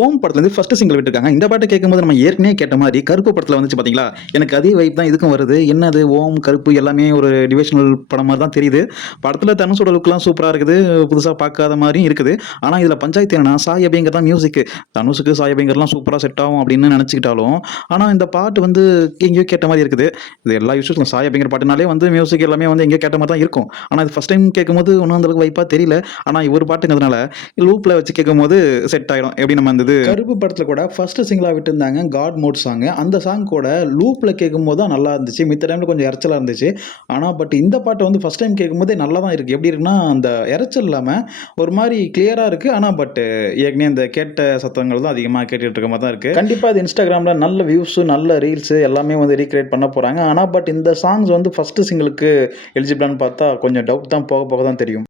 ஓம் படத்துலேருந்து first single விட்டுருக்காங்க. இந்த பாட்டை கேட்கும்போது நம்ம ஏற்கனவே கேட்ட மாதிரி கருப்பு படத்தில் வந்துச்சு பார்த்தீங்களா, எனக்கு அதே வைப் தான் இதுக்கும் வருது. என்னது ஓம் கருப்பு எல்லாமே ஒரு டிவிஷனல் படம் மாதிரி தான் தெரியுது. படத்தில் தனுஷோட லுக்லாம் சூப்பராக இருக்குது, புதுசாக பார்க்காத மாதிரியும் இருக்குது. ஆனால் இதில் பஞ்சாயத்து என்னன்னா, சாய் அபியங்கர் தான் மியூசிக். தனுஷுக்கு சாய் அபியங்கர்லாம் சூப்பராக செட் ஆகும் அப்படின்னு நினச்சிக்கிட்டாலும், ஆனால் இந்த பாட்டு வந்து எங்கேயோ கேட்ட மாதிரி இருக்குது. இது எல்லா விஷயத்துக்கும் சாய் அபியங்கர் பாட்டுனாலே வந்து மியூசிக் எல்லாமே வந்து எங்கேயோ கேட்ட மாதிரி தான் இருக்கும். ஆனால் இது ஃபஸ்ட் டைம் கேட்கும்போது ஒன்றும் அந்தளவுக்கு வைப்பாக தெரியல. ஆனால் இவர் பாட்டுங்கிறதுனால லூப்பில் வச்சு கேட்கும்போது செட் ஆகிடும். எப்படி நம்ம இருந்தது கருப்பு படத்தில் கூட ஃபர்ஸ்ட் சிங்கிளாக விட்டுருந்தாங்க காட் மோட் சாங். அந்த சாங் கூட லூப்பில் கேட்கும்போது தான் நல்லா இருந்துச்சு. மித்த டைமில் கொஞ்சம் இறைச்சலாக இருந்துச்சு. ஆனால் பட் இந்த பாட்டை வந்து ஃபஸ்ட் டைம் கேட்கும்போதே நல்லா தான் இருக்குது. எப்படி இருக்குன்னா அந்த இறைச்சல் இல்லாமல் ஒரு மாதிரி கிளியராக இருக்குது. ஆனால் பட் ஏற்கனவே இந்த கேட்ட சத்தங்கள் தான் அதிகமாக கேட்டுட்டு இருக்க மாதிரி தான் இருக்குது. கண்டிப்பாக அது இன்ஸ்டாகிராமில் நல்ல வியூஸு நல்ல ரீல்ஸு எல்லாமே வந்து ரீக்ரியேட் பண்ண போகிறாங்க. ஆனால் பட் இந்த சாங்ஸ் வந்து ஃபஸ்ட்டு சிங்கிளுக்கு எலிஜிபிளான்னு பார்த்தா கொஞ்சம் டவுட் தான், போக போக தான் தெரியும்.